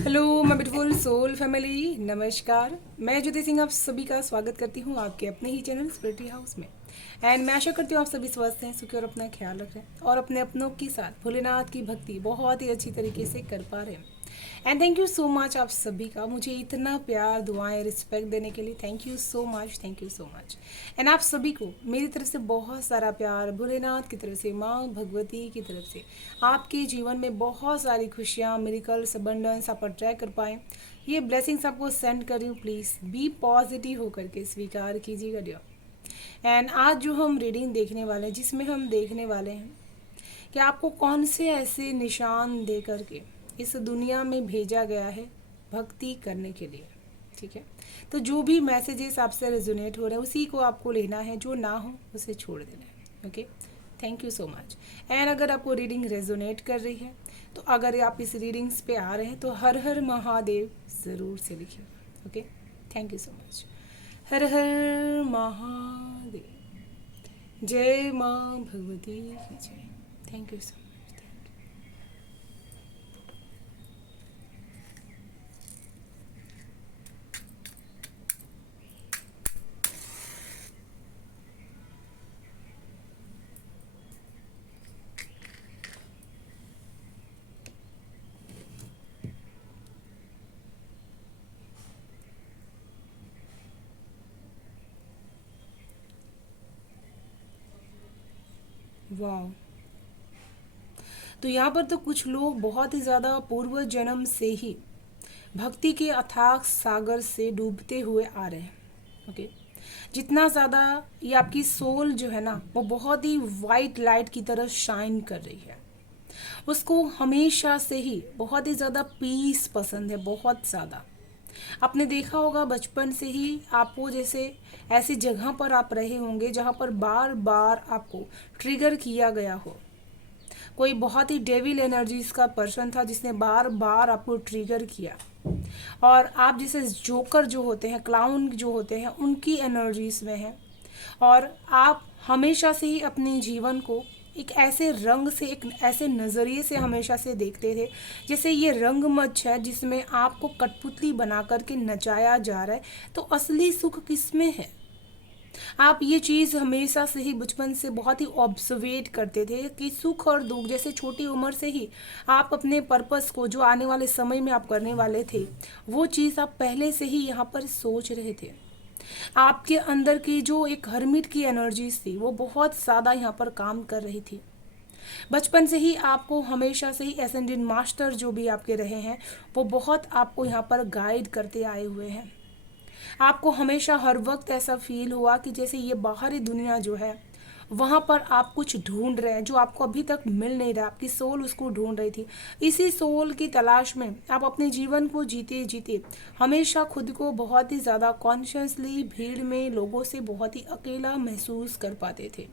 Hello my beautiful soul family, नमस्कार। मैं ज्योति सिंह आप सभी का स्वागत करती हूँ आपके अपने ही चैनल स्पिरिटी हाउस में। एंड मैं आशा करती हूँ आप सभी स्वस्थ हैं, सुखी और अपना ख्याल रख रहे हैं और अपने अपनों के साथ भोलेनाथ की भक्ति बहुत ही अच्छी तरीके से कर पा रहे हैं। And thank you so much आप सभी का मुझे इतना प्यार, दुआएं, रिस्पेक्ट देने के लिए। Thank you so much, thank you so much. And आप सभी को मेरी तरफ से बहुत सारा प्यार, भोलेनाथ की तरफ से, माँ भगवती की तरफ से। आपके जीवन में बहुत सारी खुशियाँ, मिरेकल्स, अबंडेंस आप अट्रैक्ट कर पाएँ, ये ब्लेसिंग्स आपको सेंड कर रही हूँ। प्लीज़ बी पॉजिटिव होकर के स्वीकार कीजिएगा डियर। एंड आज जो हम रीडिंग देखने वाले हैं, जिसमें हम देखने वाले हैं कि आपको कौन से ऐसे निशान दे करके इस दुनिया में भेजा गया है भक्ति करने के लिए। ठीक है, तो जो भी मैसेजेस आपसे रेजोनेट हो रहे हैं उसी को आपको लेना है, जो ना हो उसे छोड़ देना है। Okay, thank you so much. And अगर आपको रीडिंग रेजोनेट कर रही है, तो अगर आप इस रीडिंग्स पे आ रहे हैं तो हर हर महादेव ज़रूर से लिखिए। Okay, thank you so much. हर हर महादेव, जय माँ भगवती की जय। Thank you so much, thank you. वाह, तो यहाँ पर तो कुछ लोग बहुत ही ज़्यादा पूर्व जन्म से ही भक्ति के अथाह सागर से डूबते हुए आ रहे हैं। ओके, जितना ज़्यादा ये आपकी सोल जो है ना, वो बहुत ही वाइट लाइट की तरह शाइन कर रही है। उसको हमेशा से ही बहुत ही ज़्यादा पीस पसंद है, बहुत ज़्यादा। आपने देखा होगा बचपन से ही आपको, जैसे ऐसी जगह पर आप रहे होंगे जहाँ पर बार बार आपको ट्रिगर किया गया हो। कोई बहुत ही डेविल एनर्जीज का पर्सन था जिसने बार बार आपको ट्रिगर किया, और आप जैसे जोकर जो होते हैं, क्लाउन जो होते हैं, उनकी एनर्जीज में हैं। और आप हमेशा से ही अपने जीवन को एक ऐसे रंग से, एक ऐसे नज़रिए से हमेशा से देखते थे जैसे ये रंगमंच है जिसमें आपको कठपुतली बना करके नचाया जा रहा है। तो असली सुख किस में है? आप ये चीज़ हमेशा से ही बचपन से बहुत ही ऑब्जर्वेट करते थे कि सुख और दुख, जैसे छोटी उम्र से ही आप अपने पर्पस को, जो आने वाले समय में आप करने वाले थे, वो चीज़ आप पहले से ही यहाँ पर सोच रहे थे। आपके अंदर की जो एक हर्मिट की एनर्जीज थी वो बहुत ज़्यादा यहाँ पर काम कर रही थी। बचपन से ही आपको हमेशा से ही एसेंडेंट मास्टर जो भी आपके रहे हैं, वो बहुत आपको यहाँ पर गाइड करते आए हुए हैं। आपको हमेशा हर वक्त ऐसा फील हुआ कि जैसे ये बाहरी दुनिया जो है, वहाँ पर आप कुछ ढूंढ रहे हैं जो आपको अभी तक मिल नहीं रहा। आपकी सोल उसको ढूंढ रही थी। इसी सोल की तलाश में आप अपने जीवन को जीते जीते हमेशा खुद को बहुत ही ज़्यादा कॉन्शियसली भीड़ में लोगों से बहुत ही अकेला महसूस कर पाते थे।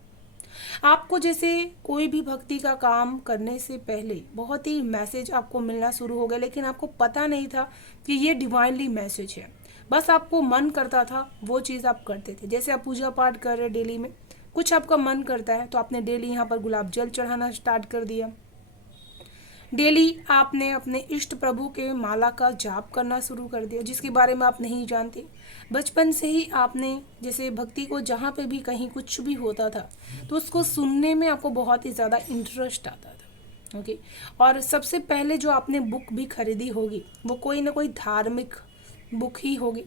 आपको जैसे कोई भी भक्ति का काम करने से पहले बहुत ही मैसेज आपको मिलना शुरू हो गया, लेकिन आपको पता नहीं था कि ये डिवाइनली मैसेज है। बस आपको मन करता था वो चीज़ आप करते थे। जैसे आप पूजा पाठ कर रहे डेली में, कुछ आपका मन करता है तो आपने डेली यहाँ पर गुलाब जल चढ़ाना स्टार्ट कर दिया। डेली आपने अपने इष्ट प्रभु के माला का जाप करना शुरू कर दिया, जिसके बारे में आप नहीं जानते। बचपन से ही आपने जैसे भक्ति को, जहाँ पे भी कहीं कुछ भी होता था तो उसको सुनने में आपको बहुत ही ज़्यादा इंटरेस्ट आता था। ओके, और सबसे पहले जो आपने बुक भी खरीदी होगी वो कोई ना कोई धार्मिक बुक ही होगी।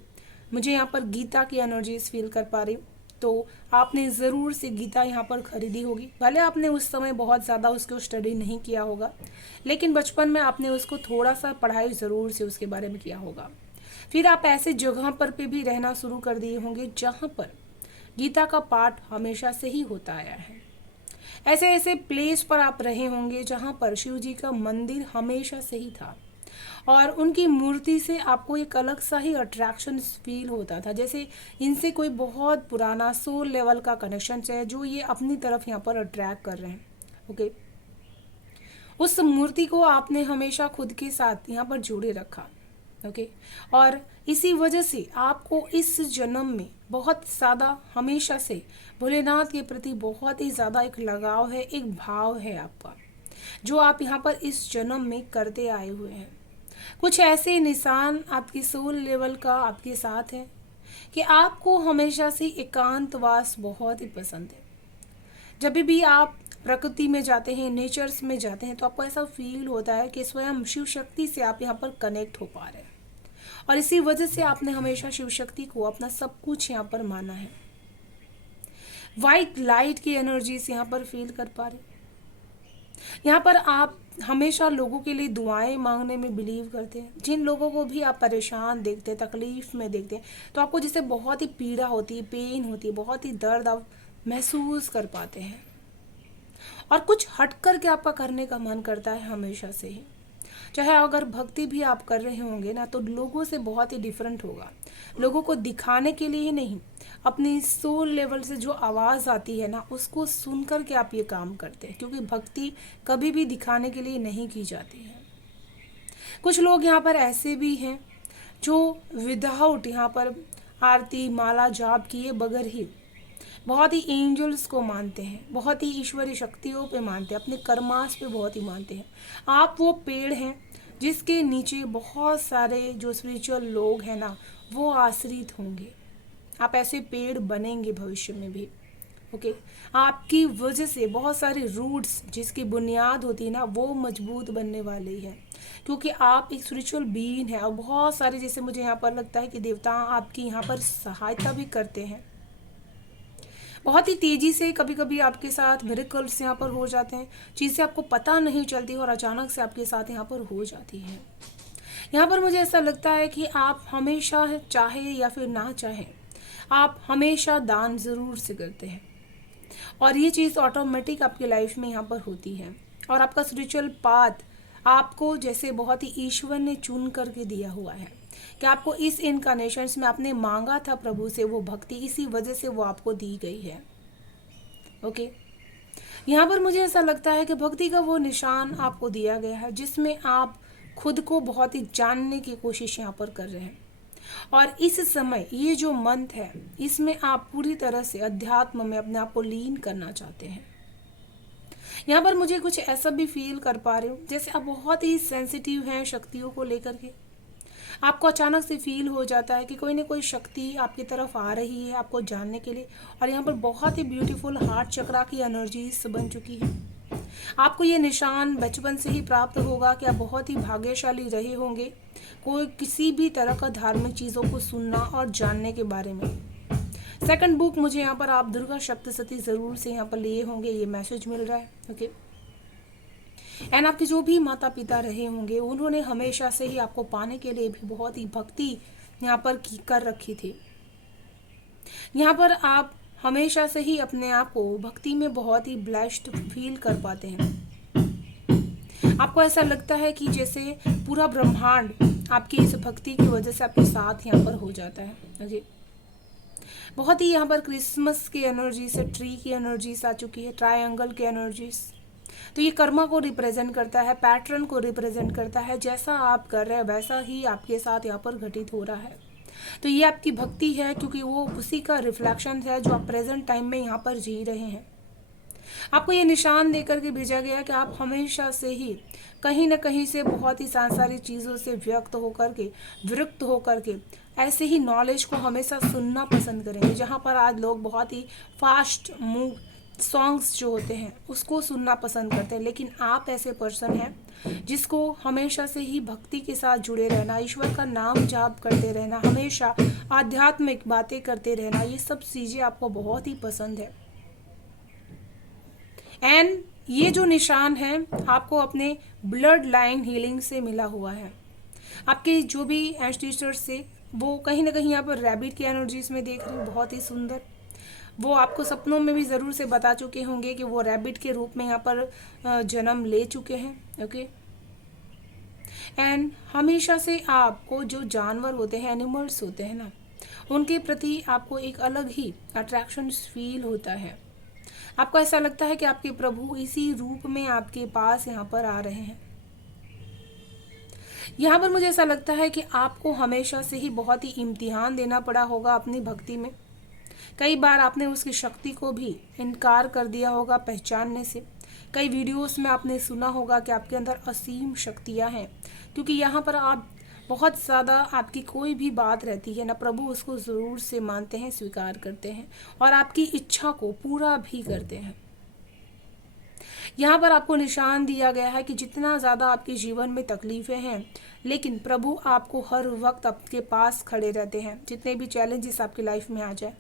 मुझे यहाँ पर गीता की एनर्जीज फील कर पा रही हूँ। तो आपने ज़रूर से गीता यहाँ पर खरीदी होगी। भले आपने उस समय बहुत ज़्यादा उसको स्टडी नहीं किया होगा, लेकिन बचपन में आपने उसको थोड़ा सा पढ़ाई ज़रूर से उसके बारे में किया होगा। फिर आप ऐसे जगह पर पे भी रहना शुरू कर दिए होंगे जहाँ पर गीता का पाठ हमेशा से ही होता आया है। ऐसे ऐसे प्लेस पर आप रहे होंगे जहाँ पर शिव जी का मंदिर हमेशा से ही था, और उनकी मूर्ति से आपको एक अलग सा ही अट्रैक्शन फील होता था, जैसे इनसे कोई बहुत पुराना सोल लेवल का कनेक्शन है जो ये अपनी तरफ यहाँ पर अट्रैक्ट कर रहे हैं। ओके, उस मूर्ति को आपने हमेशा खुद के साथ यहाँ पर जोड़े रखा। ओके, और इसी वजह से आपको इस जन्म में बहुत ज़्यादा हमेशा से भोलेनाथ के प्रति बहुत ही ज़्यादा एक लगाव है, एक भाव है आपका, जो आप यहाँ पर इस जन्म में करते आए हुए हैं। कुछ ऐसे निशान आपकी सोल लेवल का आपके साथ है कि आपको हमेशा से एकांतवास बहुत ही पसंद है। जब भी आप प्रकृति में जाते हैं, नेचर्स में जाते हैं, तो आपको ऐसा फील होता है कि स्वयं शिव शक्ति से आप यहाँ पर कनेक्ट हो पा रहे हैं, और इसी वजह से आपने हमेशा शिव शक्ति को अपना सब कुछ यहाँ पर माना है। वाइट लाइट की एनर्जीज यहाँ पर फील कर पा रहे। यहाँ पर आप हमेशा लोगों के लिए दुआएं मांगने में बिलीव करते हैं। जिन लोगों को भी आप परेशान देखते हैं, तकलीफ में देखते हैं, तो आपको जिससे बहुत ही पीड़ा होती है, पेन होती है, बहुत ही दर्द आप महसूस कर पाते हैं, और कुछ हट कर के आपका करने का मन करता है हमेशा से ही। चाहे अगर भक्ति भी आप कर रहे होंगे ना, तो लोगों से बहुत ही डिफरेंट होगा। लोगों को दिखाने के लिए ही नहीं, अपनी सोल लेवल से जो आवाज़ आती है ना, उसको सुन कर के आप ये काम करते हैं, क्योंकि भक्ति कभी भी दिखाने के लिए नहीं की जाती है। कुछ लोग यहाँ पर ऐसे भी हैं जो विदाउट यहाँ पर आरती माला जाप किए बगैर ही बहुत ही एंजल्स को मानते हैं, बहुत ही ईश्वरीय शक्तियों पे मानते हैं, अपने कर्मास पे बहुत ही मानते हैं। आप वो पेड़ हैं जिसके नीचे बहुत सारे जो स्पिरिचुअल लोग हैं ना, वो आश्रित होंगे। आप ऐसे पेड़ बनेंगे भविष्य में भी। ओके, आपकी वजह से बहुत सारे रूट्स जिसकी बुनियाद होती है ना, वो मजबूत बनने वाली है, क्योंकि आप एक स्पिरिचुअल बीइंग है। और बहुत सारे, जैसे मुझे यहाँ पर लगता है कि देवता आपकी यहाँ पर सहायता भी करते हैं बहुत ही तेज़ी से। कभी कभी आपके साथ मिरेकल्स यहाँ पर हो जाते हैं, चीज़ें आपको पता नहीं चलती और अचानक से आपके साथ यहाँ पर हो जाती हैं। यहाँ पर मुझे ऐसा लगता है कि आप हमेशा, चाहे या फिर ना चाहे, आप हमेशा दान ज़रूर से करते हैं, और ये चीज़ ऑटोमेटिक आपकी लाइफ में यहाँ पर होती है। और आपका स्पिरिचुअल पाथ आपको जैसे बहुत ही ईश्वर ने चुन करके दिया हुआ है कि आपको इस इनकारनेशंस में आपने मांगा था प्रभु से वो भक्ति, इसी वजह से वो आपको दी गई है। ओके, यहाँ पर मुझे ऐसा लगता है कि भक्ति का वो निशान आपको दिया गया है जिसमें आप खुद को बहुत ही जानने की कोशिश यहाँ पर कर रहे हैं, और इस समय ये जो मंथ है, इसमें आप पूरी तरह से अध्यात्म में अपने आप को लीन करना चाहते हैं। यहाँ पर मुझे कुछ ऐसा भी फील कर पा रही हूँ जैसे आप बहुत ही सेंसिटिव हैं शक्तियों को लेकर के। आपको अचानक से फील हो जाता है कि कोई ना कोई शक्ति आपकी तरफ आ रही है आपको जानने के लिए, और यहाँ पर बहुत ही ब्यूटीफुल हार्ट चक्रा की एनर्जीज बन चुकी है। आपको ये निशान बचपन से ही प्राप्त होगा कि आप बहुत ही भाग्यशाली रहे होंगे कोई किसी भी तरह का धार्मिक चीज़ों को सुनना और जानने के बारे में। सेकंड बुक मुझे यहाँ पर आप दुर्गा सप्तशती ज़रूर से यहाँ पर लिए होंगे, ये मैसेज मिल रहा है। ओके, एंड आपके जो भी माता पिता रहे होंगे, उन्होंने हमेशा से ही आपको पाने के लिए भी बहुत ही भक्ति यहाँ पर कर रखी थी। यहाँ पर आप हमेशा से ही अपने आप को भक्ति में बहुत ही ब्लेस्ड फील कर पाते हैं। आपको ऐसा लगता है कि जैसे पूरा ब्रह्मांड आपकी इस भक्ति की वजह से आपके साथ यहाँ पर हो जाता है। जी, बहुत ही यहाँ पर क्रिसमस की एनर्जी से ट्री की एनर्जीज आ चुकी है, ट्रायंगल की एनर्जीज। तो ये कर्मा को रिप्रेजेंट करता है, पैटर्न को रिप्रेजेंट करता है। जैसा आप कर रहे हैं वैसा ही आपके साथ यहाँ पर घटित हो रहा है। तो ये आपकी भक्ति है, क्योंकि वो उसी का रिफ्लेक्शन है जो आप प्रेजेंट टाइम में यहाँ पर जी रहे हैं। आपको ये निशान देकर के भेजा गया कि आप हमेशा से ही कहीं ना कहीं से बहुत ही सांसारिक चीज़ों से विरक्त होकर के ऐसे ही नॉलेज को हमेशा सुनना पसंद करेंगे। जहाँ पर आज लोग बहुत ही फास्ट मूव सॉन्ग्स जो होते हैं उसको सुनना पसंद करते हैं, लेकिन आप ऐसे पर्सन हैं जिसको हमेशा से ही भक्ति के साथ जुड़े रहना, ईश्वर का नाम जाप करते रहना, हमेशा आध्यात्मिक बातें करते रहना, ये सब चीज़ें आपको बहुत ही पसंद है। एंड ये जो निशान है आपको अपने ब्लड लाइन हीलिंग से मिला हुआ है। आपके जो भी एंसेस्टर्स से वो कहीं ना कहीं यहाँ पर रैबिट की एनर्जीज में देख रहे हैं, बहुत ही सुंदर। वो आपको सपनों में भी ज़रूर से बता चुके होंगे कि वो रैबिट के रूप में यहाँ पर जन्म ले चुके हैं। ओके, एंड हमेशा से आपको जो जानवर होते हैं, एनिमल्स होते हैं ना, उनके प्रति आपको एक अलग ही अट्रैक्शन फील होता है। आपको ऐसा लगता है कि आपके प्रभु इसी रूप में आपके पास यहाँ पर आ रहे हैं। यहाँ पर मुझे ऐसा लगता है कि आपको हमेशा से ही बहुत ही इम्तिहान देना पड़ा होगा अपनी भक्ति में। कई बार आपने उसकी शक्ति को भी इनकार कर दिया होगा पहचानने से, कई वीडियोस में आपने सुना होगा कि आपके अंदर असीम शक्तियां हैं, क्योंकि यहाँ पर आप बहुत ज़्यादा आपकी कोई भी बात रहती है ना, प्रभु उसको ज़रूर से मानते हैं, स्वीकार करते हैं और आपकी इच्छा को पूरा भी करते हैं। यहाँ पर आपको निशान दिया गया है कि जितना ज़्यादा आपके जीवन में तकलीफ़ें हैं, लेकिन प्रभु आपको हर वक्त आपके पास खड़े रहते हैं, जितने भी चैलेंजेस आपकी लाइफ में आ जाए।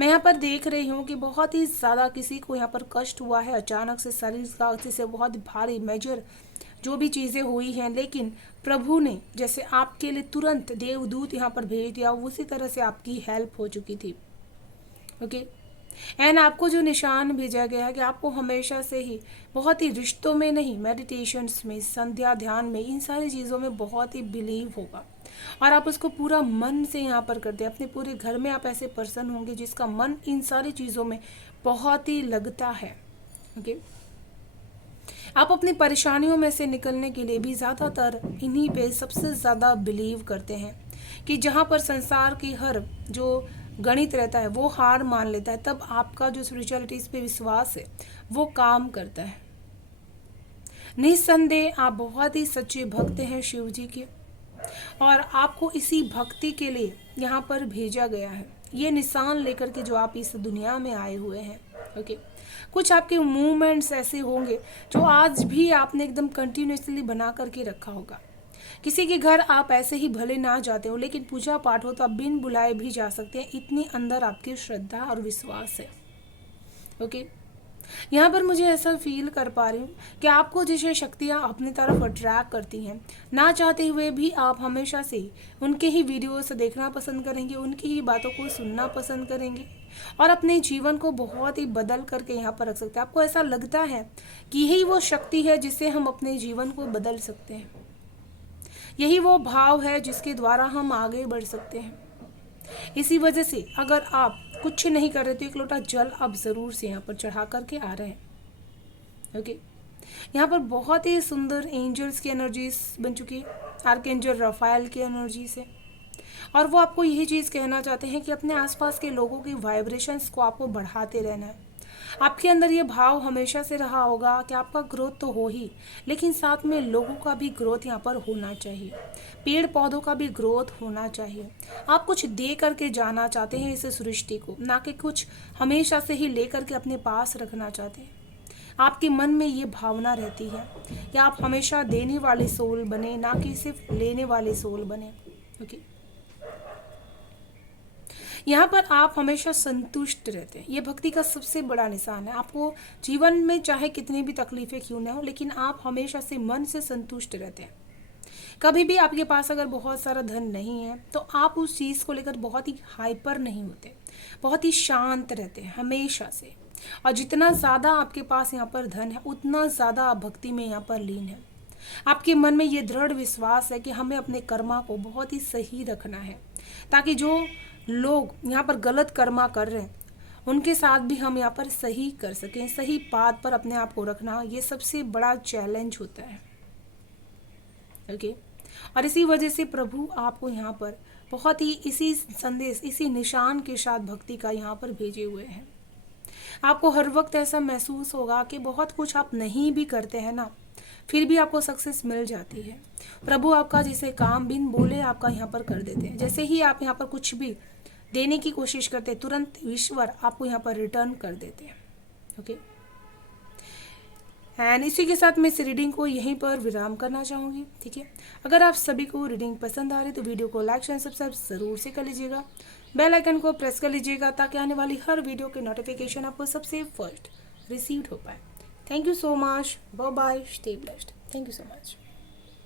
मैं यहाँ पर देख रही हूँ कि बहुत ही ज़्यादा किसी को यहाँ पर कष्ट हुआ है, अचानक से शरीर का से बहुत भारी मेजर जो भी चीज़ें हुई हैं, लेकिन प्रभु ने जैसे आपके लिए तुरंत देवदूत यहाँ पर भेज दिया, उसी तरह से आपकी हेल्प हो चुकी थी। ओके, एंड आपको जो निशान भेजा गया है कि आपको हमेशा से ही बहुत ही रिश्तों में नहीं, मेडिटेशंस में, संध्या ध्यान में, इन सारी चीज़ों में बहुत ही बिलीव होगा और आप उसको पूरा मन से यहाँ पर करते हैं। अपने पूरे घर में आप ऐसे पर्सन होंगे जिसका मन इन सारी चीज़ों में बहुत ही लगता है। ओके, आप अपनी परेशानियों में से निकलने के लिए भी ज़्यादातर इन्हीं पे सबसे ज़्यादा बिलीव करते हैं कि जहाँ पर संसार की हर जो गणित रहता है वो हार मान लेता है, तब आपका जो स्पिरिचुअलिटीज़ पे विश्वास है वो काम करता है। निस्संदेह आप बहुत ही सच्चे भक्त हैं शिव जी के, और आपको इसी भक्ति के लिए यहाँ पर भेजा गया है, ये निशान लेकर के जो आप इस दुनिया में आए हुए हैं। ओके, कुछ आपके मूवमेंट्स ऐसे होंगे जो आज भी आपने एकदम कंटिन्यूसली बना करके रखा होगा। किसी के घर आप ऐसे ही भले ना जाते हो, लेकिन पूजा पाठ हो तो आप बिन बुलाए भी जा सकते हैं, इतनी अंदर आपकी श्रद्धा और विश्वास है। ओके, यहाँ पर मुझे ऐसा फील कर पा रही हूँ कि आपको जैसे शक्तियाँ अपनी तरफ अट्रैक्ट करती हैं, ना चाहते हुए भी आप हमेशा से उनके ही वीडियोस देखना पसंद करेंगे, उनकी ही बातों को सुनना पसंद करेंगे और अपने जीवन को बहुत ही बदल करके यहाँ पर रख सकते हैं। आपको ऐसा लगता है कि यही वो शक्ति है जिससे हम अपने जीवन को बदल सकते हैं, यही वो भाव है जिसके द्वारा हम आगे बढ़ सकते हैं। इसी वजह से अगर आप कुछ नहीं कर रहे तो एक लोटा जल आप ज़रूर से यहाँ पर चढ़ा करके आ रहे हैं। ओके, यहाँ पर बहुत ही सुंदर एंजल्स की एनर्जीज बन चुकी है, आर्कएंजल रफाएल की एनर्जी से, और वो आपको यही चीज़ कहना चाहते हैं कि अपने आसपास के लोगों की वाइब्रेशंस को आपको बढ़ाते रहना है। आपके अंदर ये भाव हमेशा से रहा होगा कि आपका ग्रोथ तो हो ही, लेकिन साथ में लोगों का भी ग्रोथ यहाँ पर होना चाहिए, पेड़ पौधों का भी ग्रोथ होना चाहिए। आप कुछ दे करके जाना चाहते हैं इस सृष्टि को, ना कि कुछ हमेशा से ही लेकर के अपने पास रखना चाहते हैं। आपके मन में ये भावना रहती है कि आप हमेशा देने वाले सोल बने, ना कि सिर्फ लेने वाले सोल बने। ओके, यहाँ पर आप हमेशा संतुष्ट रहते हैं, ये भक्ति का सबसे बड़ा निशान है। आपको जीवन में चाहे कितनी भी तकलीफें क्यों ना हो, लेकिन आप हमेशा से मन से संतुष्ट रहते हैं। कभी भी आपके पास अगर बहुत सारा धन नहीं है तो आप उस चीज़ को लेकर बहुत ही हाइपर नहीं होते, बहुत ही शांत रहते हैं हमेशा से। और जितना ज़्यादा आपके पास यहाँ पर धन है, उतना ज़्यादा आप भक्ति में यहाँ पर लीन है। आपके मन में ये दृढ़ विश्वास है कि हमें अपने कर्मा को बहुत ही सही रखना है, ताकि जो लोग यहाँ पर गलत कर्मा कर रहे हैं उनके साथ भी हम यहाँ पर सही कर सकें। सही पाथ पर अपने आप को रखना ये सबसे बड़ा चैलेंज होता है। ओके, और इसी वजह से प्रभु आपको यहाँ पर बहुत ही इसी संदेश, इसी निशान के साथ भक्ति का यहाँ पर भेजे हुए हैं। आपको हर वक्त ऐसा महसूस होगा कि बहुत कुछ आप नहीं भी करते हैं ना, फिर भी आपको सक्सेस मिल जाती है। प्रभु आपका जैसे काम बिन बोले आपका यहाँ पर कर देते हैं। जैसे ही आप यहाँ पर कुछ भी देने की कोशिश करते हैं, तुरंत ईश्वर आपको यहाँ पर रिटर्न कर देते हैं। ओके, एंड इसी के साथ मैं इस रीडिंग को यहीं पर विराम करना चाहूँगी। ठीक है, अगर आप सभी को रीडिंग पसंद आ रही तो वीडियो को लाइक शेयर सब्सक्राइब ज़रूर से कर लीजिएगा, बेल आइकन को प्रेस कर लीजिएगा ताकि आने वाली हर वीडियो के नोटिफिकेशन आपको सबसे फर्स्ट रिसीव्ड हो पाए। Thank you so much, bye bye, stay blessed. Thank you so much.